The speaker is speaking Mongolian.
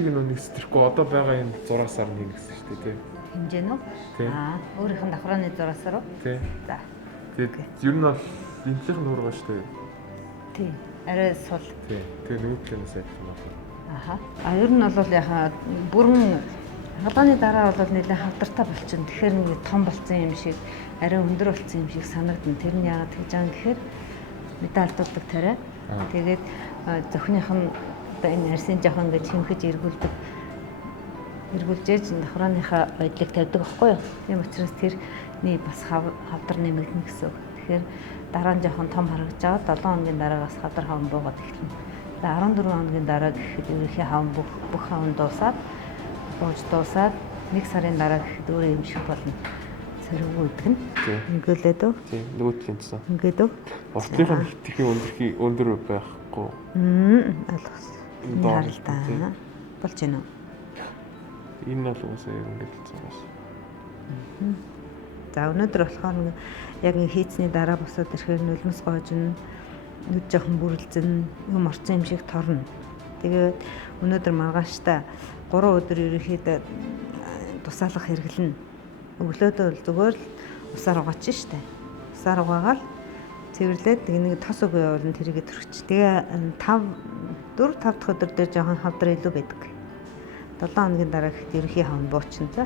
нэг стрэхгүй одоо байгаа энэ 6 сар нэг гэсэн шүү дээ тий. Хэмжээ нь үү? Өөрийнх нь давхрааны 6 сар уу? Тий. За. Тэгээд ер нь бол энэхийн дуурга шүү дээ. Тий. Арай сул. Тий. Тэгээд нөгөө талаас адилхан байна. Ер нь бол яхаа бүрэн хагалгааны дараа бол нэлээд хавдартай болчихно. Тэгэхээр нэг том болсон юм шиг, арай өндөр болсон юм шиг санагдана. Тэр нь яагаад гэж байгаа юм гэхээр медальдуулдаг тариа. Тэгээд зөвхнийх нь одоо энэ арсын жоохон ингэж хэмхэж эргүүлжээж давхрааныхаа байдлыг тавьдаг байхгүй юу? Тийм учраас тэрний бас хавдар нэмэгдэнэ гэсэн үг. Тэгэхээр дараа нь жоохон том харагдаж аваад 7 хоногийн дараагаас хавдар хавн буугаад эхэлнэ. Тэгээд 14 хоногийн дараа гэхэд ерөнхий хавн бүх хавн дуусаад 1 сарын дараа гэхэд өөрөө юм шиг болно. Сэргүү идэгнэ. Ингэлээд үү? Тийм, нөгөө талынцсан. Ингээд үү? Уртлынхаа ихтгэхийн өндөр байхгүй. Ойлгосон. Харалтаа. Болж байна уу? Энэ бол үсээ ингээд хэлцээс. За өнөөдөр болохоор яг хийцний дараа босоод ирэхээр нулимс гоожно, нүд жоохон бүрэлзэн, юм орсон юм шиг торно. Тэгээд өнөөдөр маргааштай 3 өдөр ерөнхийдөө тусаалах хэрэглэнэ. Өглөөдөө бол зүгээр л усаар угаач штэ. Усаар угаагаад цэвэрлээд нэг тос үг явуулна тэрийгэ төрчих. Тэгээ 4-5 дахь өдөр дээр жоохон хавдар илүү байдаг. 7 хоногийн дараа гэхэд ерөнхий хавн буучна за.